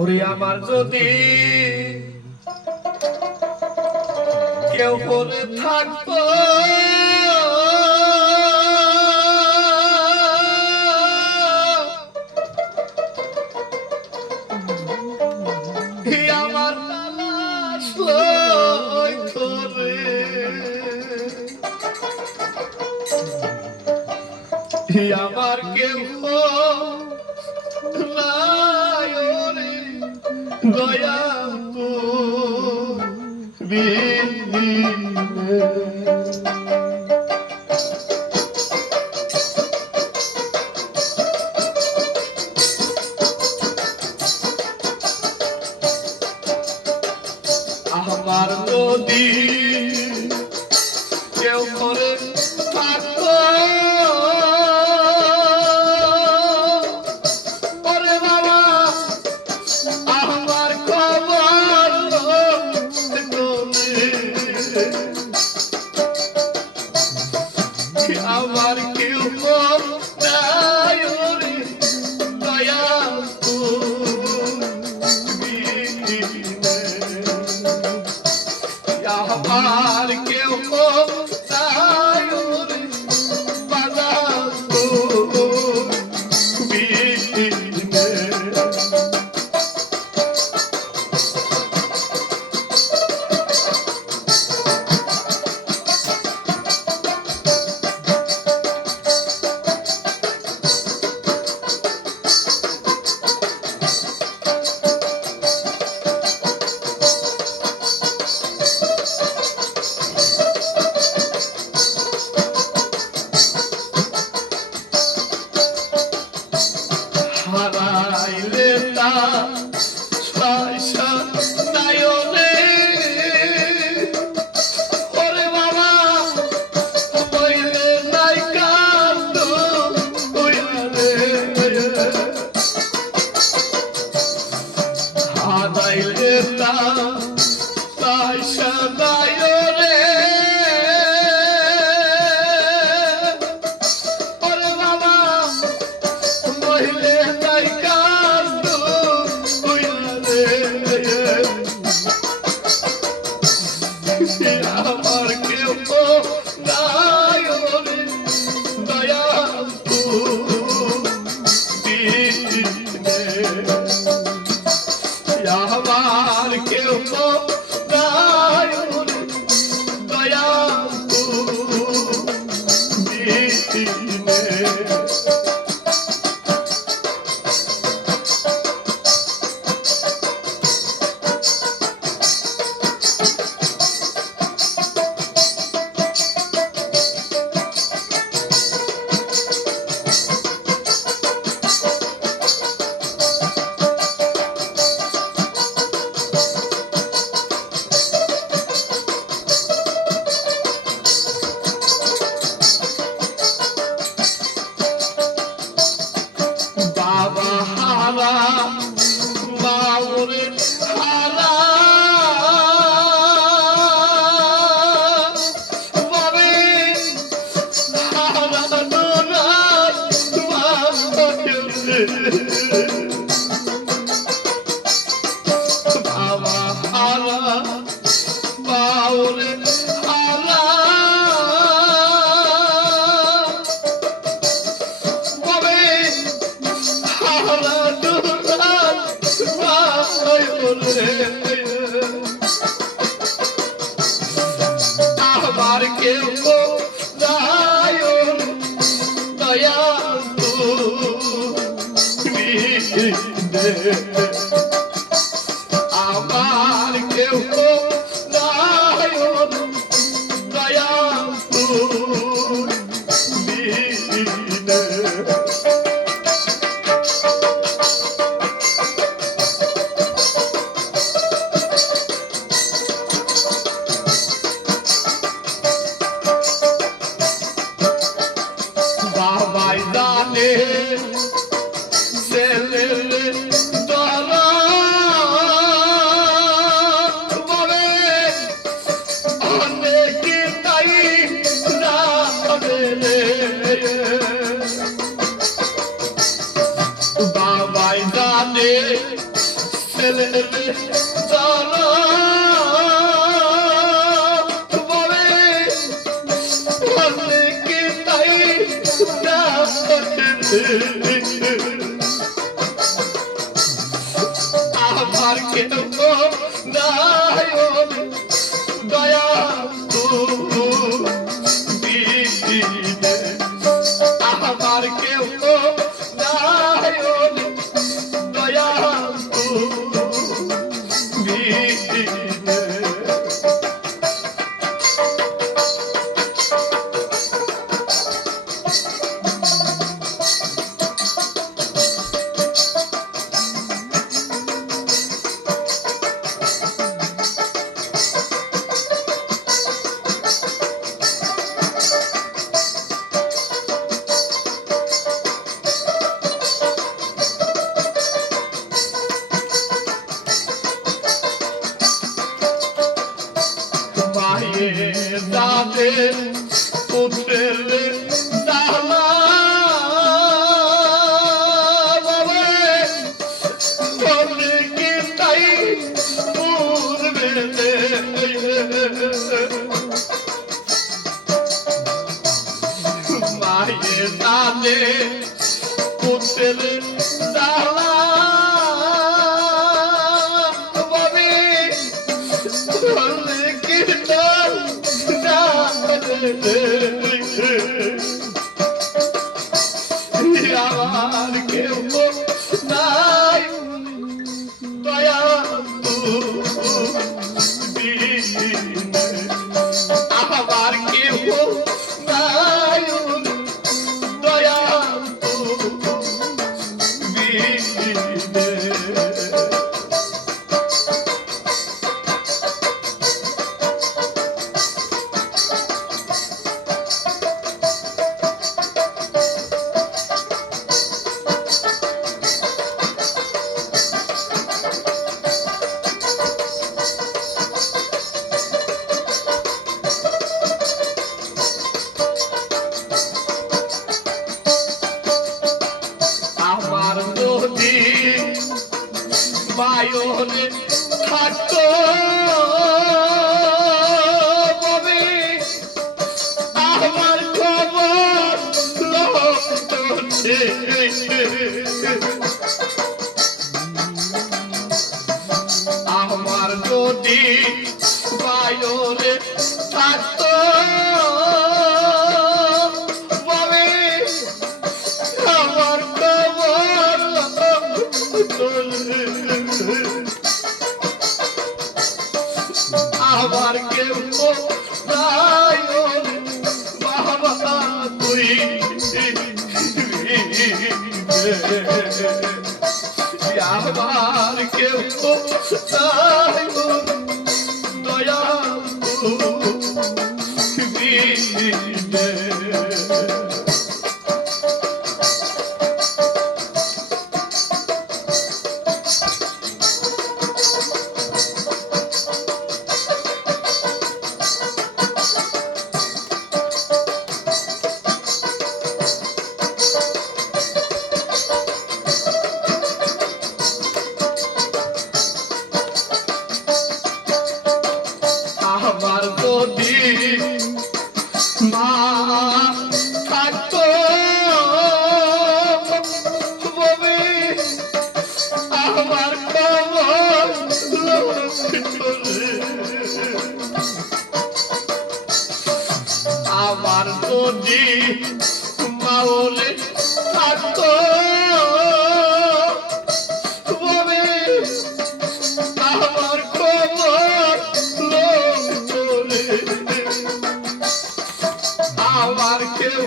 ওরে আমার যদি কেউ করে থাকতো আমার তালাশ লইতো রে আমার কেউ নাই রে দয়া আমার নদী কেউ করে থাকতো ওরে বাবা আমার খবর আমার কেউ নাই ওরে দয়া আমার কেউ নাই ওরে বাজার হারাইলে তা পয়সা নাইলে ওরে বাবা বইলে নাই কান্দ বইলে হারাইলে তা পয়সা নাইলে ওরে বাবা বইলে আমার কেউ নাই ওরে দয়া আমার কেউ নাই ওরে দয়া বাবা হারা মাওরে হারা বাবে হারা নোরার বাবা হারা মাওরে হারা আমার কেউ নাই দয়া আমার কেউ নাই দয়া বাবাই জানে ছেলে দরা বলে অনেক তাই বাবাই জানে জানা বলে বলে কি তাই না আমার কেউ নাই দয়া দিবে আমার কেউ নাই দয়া দিবে যাদের পুত্রের জালা বলে কি তাই পূর্বে মায়ের তালে পুত্রের জালা বলে কি আমার কেউ নাই দয়া আমার কেউ নাই দয়া আমার যদি বায়নে থাকতো ববে আমার খবর লোকে আমার যদি বায়নে থাকতো ববে আমার খবর আমার কেউ নাই বাবা তুই আমার কেউ নাই দয়া আমার যদি মা থাকতো ববে আমার খবর আমার যদি মাওলে থাকতো ববে আমার খবর আমার কেউ